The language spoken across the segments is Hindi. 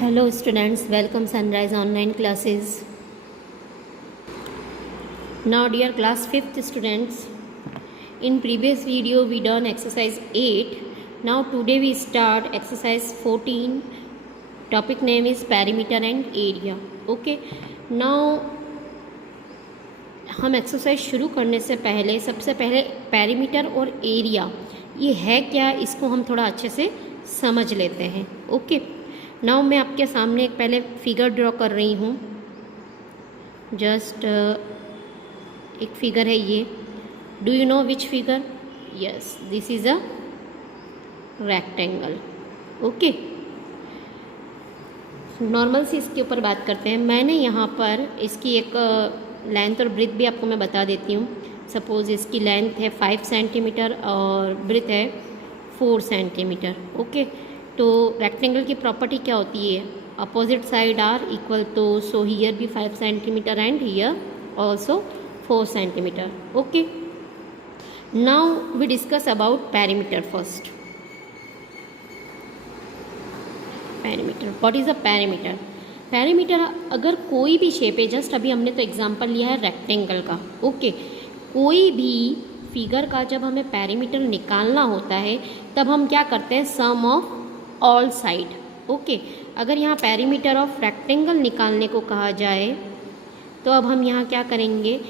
Hello students, welcome Sunrise online classes. Now dear class 5th students, in previous video we done exercise 8. Now today we start exercise 14. Topic name is perimeter and area. Okay. Now हम एक्सरसाइज शुरू करने से पहले सबसे पहले पेरीमीटर और एरिया ये है क्या, इसको हम थोड़ा अच्छे से समझ लेते हैं. ओके. नाउ मैं आपके सामने एक पहले फिगर ड्रॉ कर रही हूँ. जस्ट एक फिगर है ये. Do you know which figure? Yes, this is a rectangle. Okay. Normal से इसके ऊपर बात करते हैं. मैंने यहाँ पर इसकी एक लेंथ और ब्रेथ भी आपको मैं बता देती हूँ. सपोज़ इसकी लेंथ है 5 सेंटीमीटर और ब्रेथ है 4 सेंटीमीटर. ओके. तो रेक्टेंगल की प्रॉपर्टी क्या होती है? अपोजिट साइड आर इक्वल, तो सो हियर भी 5 centimetre and here also 4 centimetre. Okay. Now we discuss about perimeter first. Perimeter, what is a perimeter? Perimeter अगर कोई भी शेप है, जस्ट अभी हमने तो एग्जांपल लिया है रेक्टेंगल का. ओके. कोई भी फिगर का जब हमें पेरीमीटर निकालना होता है तब हम क्या करते हैं? सम ऑफ ऑल साइड. ओके. अगर यहाँ पेरीमीटर ऑफ रेक्टेंगल निकालने को कहा जाए तो अब हम यहाँ क्या करेंगे?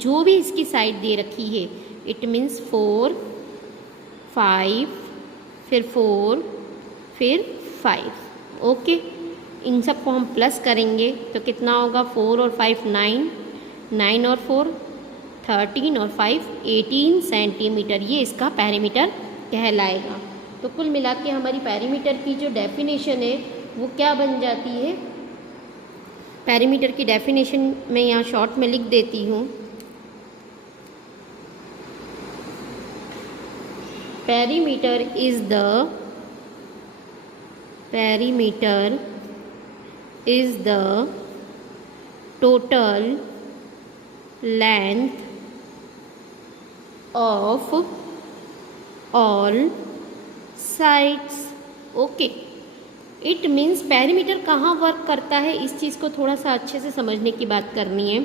जो भी इसकी साइड दे रखी है, इट मीन्स 4, 5, फिर 4, फिर 5. ओके. इन सब को हम प्लस करेंगे तो कितना होगा? 4 और 5 9, 9 और 4 13 और 5 18 सेंटीमीटर. ये इसका पेरीमीटर कहलाएगा. तो कुल मिला के हमारी पेरीमीटर की जो डेफिनेशन है वो क्या बन जाती है? पेरीमीटर की डेफिनेशन मैं यहाँ शॉर्ट में लिख देती हूँ. Perimeter is the total length of all sides. Okay. It means perimeter कहाँ वर्क करता है, इस चीज़ को थोड़ा सा अच्छे से समझने की बात करनी है.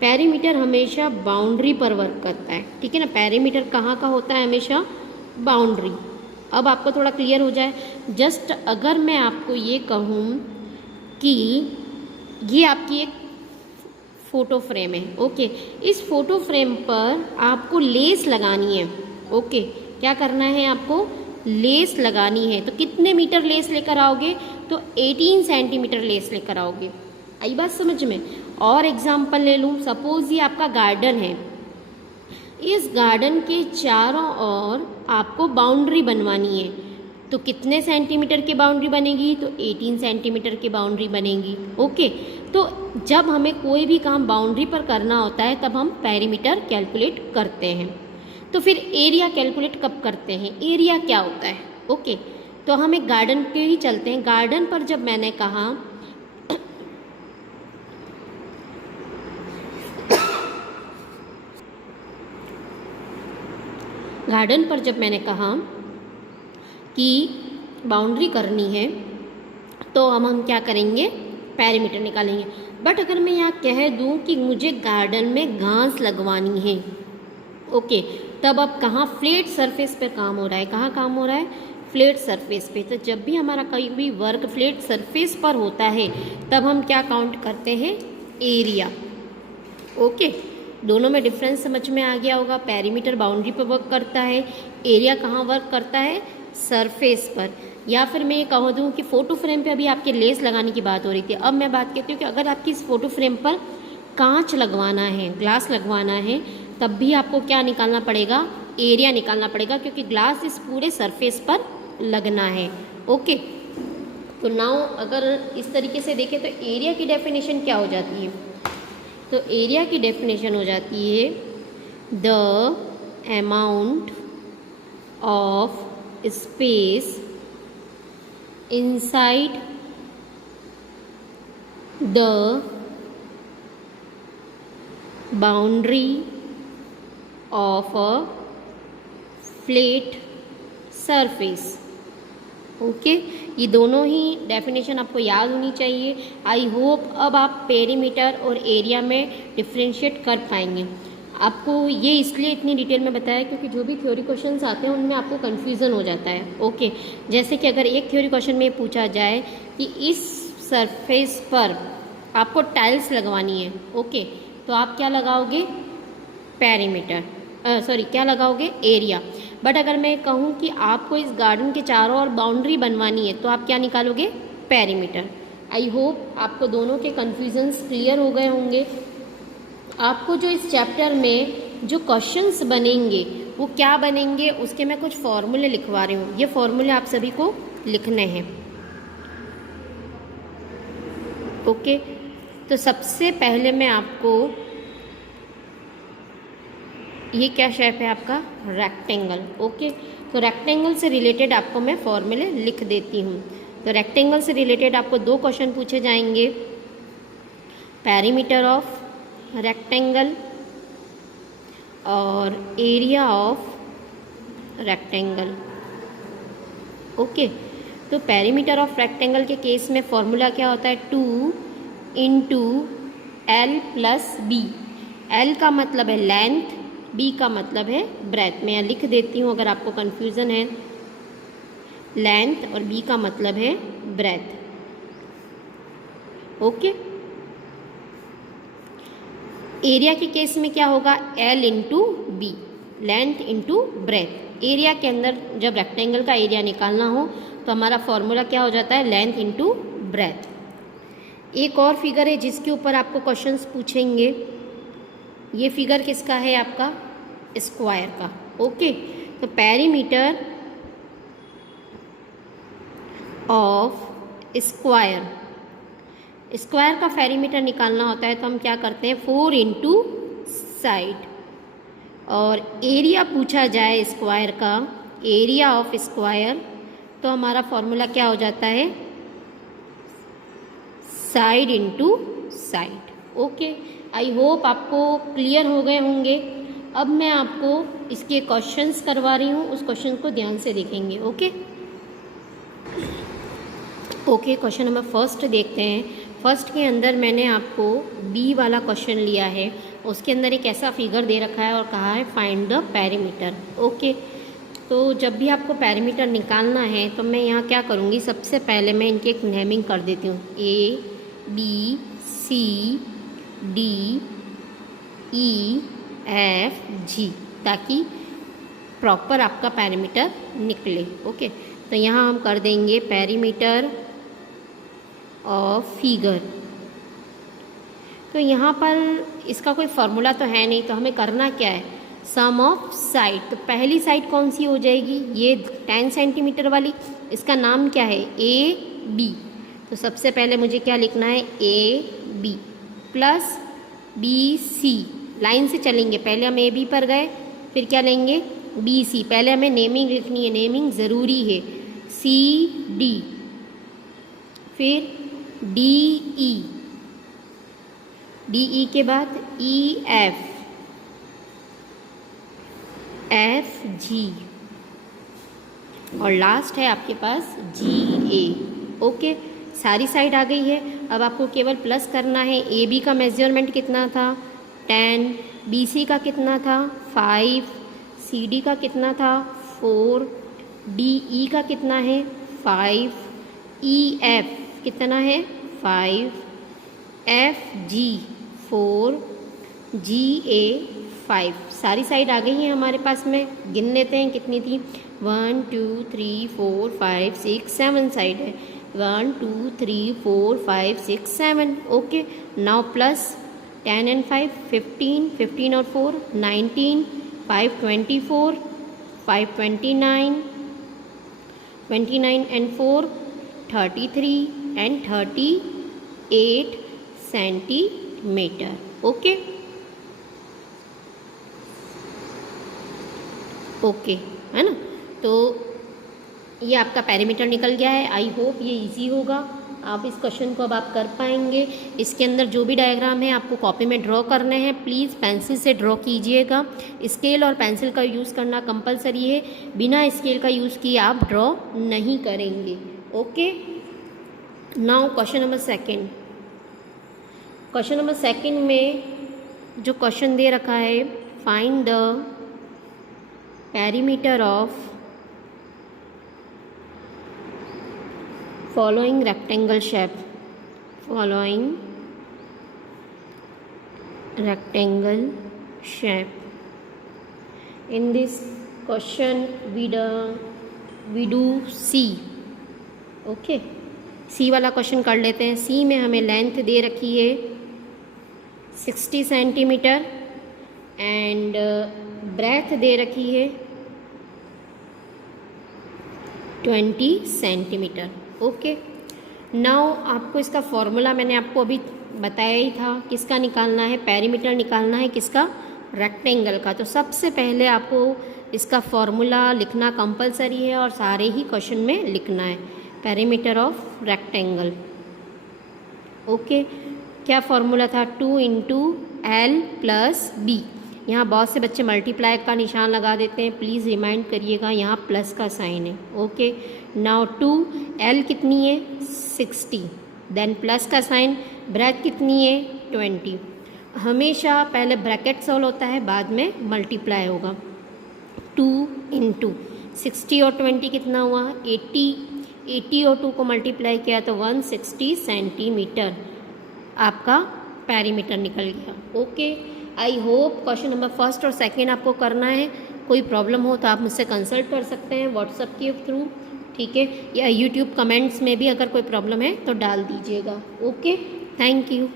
पेरीमीटर हमेशा बाउंड्री पर वर्क करता है. ठीक है ना. पेरीमीटर कहाँ का होता है? हमेशा बाउंड्री. अब आपको थोड़ा क्लियर हो जाए. जस्ट अगर मैं आपको ये कहूँ कि ये आपकी एक फ़ोटो फ्रेम है. ओके. इस फ़ोटो फ्रेम पर आपको लेस लगानी है. ओके. क्या करना है? आपको लेस लगानी है. तो कितने मीटर लेस लेकर आओगे? तो 18 सेंटीमीटर लेस लेकर आओगे. आई बात समझ में? और एग्जांपल ले लूँ. सपोज़ ये आपका गार्डन है. इस गार्डन के चारों ओर आपको बाउंड्री बनवानी है. तो कितने सेंटीमीटर की बाउंड्री बनेगी? तो 18 सेंटीमीटर की बाउंड्री बनेगी. ओके. तो जब हमें कोई भी काम बाउंड्री पर करना होता है तब हम पेरीमीटर कैलकुलेट करते हैं. तो फिर एरिया कैलकुलेट कब करते हैं? एरिया क्या होता है? ओके. तो हम एक गार्डन के ही चलते हैं. गार्डन पर जब मैंने कहा कि बाउंड्री करनी है तो हम क्या करेंगे? पेरीमीटर निकालेंगे. बट अगर मैं यहाँ कह दूँ कि मुझे गार्डन में घास लगवानी है, ओके, तब अब कहाँ? फ्लैट सरफेस पर काम हो रहा है. कहाँ काम हो रहा है? फ्लैट सरफेस पे. तो जब भी हमारा कोई भी वर्क फ्लैट सरफेस पर होता है तब हम क्या काउंट करते हैं? एरिया. ओके. दोनों में डिफरेंस समझ में आ गया होगा. पेरीमीटर बाउंड्री पर वर्क करता है, एरिया कहाँ वर्क करता है? सरफेस पर. या फिर मैं ये कह दूँ कि फ़ोटो फ्रेम पे अभी आपके लेस लगाने की बात हो रही थी. अब मैं बात करती हूँ कि अगर आपकी इस फ़ोटो फ्रेम पर कांच लगवाना है, ग्लास लगवाना है, तब भी आपको क्या निकालना पड़ेगा? एरिया निकालना पड़ेगा, क्योंकि ग्लास इस पूरे सरफेस पर लगना है. ओके. तो नाउ अगर इस तरीके से देखें तो एरिया की डेफिनेशन क्या हो जाती है? तो एरिया की डेफिनेशन हो जाती है the amount of space inside the boundary of a flat surface. Okay. ये दोनों ही डेफिनेशन आपको याद होनी चाहिए। आई होप अब आप पेरीमीटर और एरिया में डिफ्रेंशिएट कर पाएंगे। आपको ये इसलिए इतनी डिटेल में बताया क्योंकि जो भी थ्योरी क्वेश्चंस आते हैं उनमें आपको कन्फ्यूज़न हो जाता है। ओके, जैसे कि अगर एक थ्योरी क्वेश्चन में पूछा जाए कि इस सरफेस पर आपको टाइल्स लगवानी है, ओके, तो आप क्या लगाओगे? पेरीमीटर, क्या लगाओगे? एरिया। बट अगर मैं कहूँ कि आपको इस गार्डन के चारों ओर बाउंड्री बनवानी है तो आप क्या निकालोगे? पेरीमीटर। आई होप आपको दोनों के कन्फ्यूजन्स क्लियर हो गए होंगे। आपको जो इस चैप्टर में जो क्वेश्चंस बनेंगे वो क्या बनेंगे उसके मैं कुछ फॉर्मूले लिखवा रही हूँ। ये फॉर्मूले आप सभी को लिखने हैं। ओके, तो सबसे पहले मैं आपको, ये क्या शेप है आपका? रेक्टेंगल। ओके, तो रेक्टेंगल से रिलेटेड आपको मैं फॉर्मूले लिख देती हूँ। तो रेक्टेंगल से रिलेटेड आपको दो क्वेश्चन पूछे जाएंगे, पेरीमीटर ऑफ रेक्टेंगल और एरिया ऑफ रेक्टेंगल। ओके, तो पेरीमीटर ऑफ रेक्टेंगल के केस में फॉर्मूला क्या होता है? 2 into L plus B. L का मतलब है लेंथ, बी का मतलब है ब्रेथ। मैं यहाँ लिख देती हूँ अगर आपको कन्फ्यूज़न है। लेंथ और बी का मतलब है ब्रेथ। ओके, एरिया के केस में क्या होगा? L into B, length into breadth. Area के अंदर जब रेक्टेंगल का एरिया निकालना हो तो हमारा फॉर्मूला क्या हो जाता है? Length into breath. एक और फिगर है जिसके ऊपर आपको क्वेश्चंस पूछेंगे। ये फिगर किसका है? आपका स्क्वायर का। ओके, तो पेरीमीटर ऑफ स्क्वायर, स्क्वायर का पेरीमीटर निकालना होता है तो हम क्या करते हैं? 4 इंटू साइड। और एरिया पूछा जाए स्क्वायर का, एरिया ऑफ स्क्वायर, तो हमारा फॉर्मूला क्या हो जाता है? Side into side. Okay, I hope आपको क्लियर हो गए होंगे। अब मैं आपको इसके क्वेश्चंस करवा रही हूँ, उस क्वेश्चन को ध्यान से देखेंगे। Okay okay, question number first देखते हैं। फर्स्ट के अंदर मैंने आपको बी वाला क्वेश्चन लिया है, उसके अंदर एक ऐसा फिगर दे रखा है और कहा है फाइंड द पेरीमीटर। ओके, तो जब भी आपको पेरीमीटर निकालना है तो मैं यहाँ क्या करूँगी? सबसे पहले मैं इनकी एक नेमिंग कर देती हूँ, A B C D E F G, ताकि प्रॉपर आपका पेरीमीटर निकले। ओके, तो यहाँ हम कर देंगे पेरीमीटर ऑफ फिगर। तो यहाँ पर इसका कोई फार्मूला तो है नहीं, तो हमें करना क्या है? सम ऑफ साइड। तो पहली साइड कौन सी हो जाएगी? ये 10 सेंटीमीटर वाली, इसका नाम क्या है? A B. तो सबसे पहले मुझे क्या लिखना है? A B plus B C. Line से चलेंगे, पहले हम ए बी पर गए, फिर क्या लेंगे? B C. पहले हमें नेमिंग लिखनी है, नेमिंग ज़रूरी है। सी डी, फिर डी ई, डी ई के बाद ई एफ, एफ जी, और लास्ट है आपके पास जी ए। ओके, सारी साइड आ गई है। अब आपको केवल प्लस करना है। ए बी का मेजरमेंट कितना था? 10, बी सी का कितना था? 5, सी डी का कितना था? 4, डी ई का कितना है? 5, ई एफ कितना है? 5, एफ जी 4, जी ए 5। सारी साइड आ गई है हमारे पास में। गिन लेते हैं कितनी थी। 1 2 3 4 5 6 7 साइड है। 1 2 3 4 5 6 7। ओके, नाउ प्लस 10 and 5 15, 15 और 4 19, 5 24, 5 29, 29 and 4 33 and 38 centimetre. Okay okay, है ना। तो ये आपका पेरीमीटर निकल गया है। आई होप ये इजी होगा, आप इस क्वेश्चन को अब आप कर पाएंगे। इसके अंदर जो भी डायग्राम है आपको कॉपी में ड्रॉ करने हैं। प्लीज़ पेंसिल से ड्रॉ कीजिएगा। स्केल और पेंसिल का यूज़ करना कंपलसरी है। बिना स्केल का यूज़ किए आप ड्रॉ नहीं करेंगे। Okay, now question number second. Question number second में जो क्वेश्चन दे रखा है, find the perimeter of following rectangle shape, following rectangle shape. In this question we do C. Okay, C वाला क्वेश्चन कर लेते हैं। सी में हमें लेंथ दे रखी है 60 सेंटीमीटर एंड ब्रेथ दे रखी है 20 सेंटीमीटर। ओके, नाउ आपको इसका फॉर्मूला मैंने आपको अभी बताया ही था, किसका निकालना है, पेरीमीटर निकालना है किसका, रेक्टेंगल का। तो सबसे पहले आपको इसका फॉर्मूला लिखना कंपलसरी है और सारे ही क्वेश्चन में लिखना है, पेरीमीटर ऑफ रेक्टेंगल। ओके, क्या फॉर्मूला था, 2 इंटू एल प्लस बी। यहाँ बहुत से बच्चे मल्टीप्लाई का निशान लगा देते हैं, प्लीज़ रिमाइंड करिएगा यहाँ प्लस का साइन है। ओके, नाउ 2, एल कितनी है 60, देन प्लस का साइन, ब्रेथ कितनी है 20। हमेशा पहले ब्रैकेट सॉल्व होता है, बाद में मल्टीप्लाई होगा। 2 इंटू 60 और 20 कितना हुआ 80, 80 और 2 को मल्टीप्लाई किया तो 160 सेंटीमीटर आपका पेरीमीटर निकल गया। Okay, I hope question number first और सेकंड आपको करना है। कोई प्रॉब्लम हो तो आप मुझसे कंसल्ट कर सकते हैं व्हाट्सएप के थ्रू, ठीक है, या यूट्यूब कमेंट्स में भी अगर कोई प्रॉब्लम है तो डाल दीजिएगा। Okay, thank you.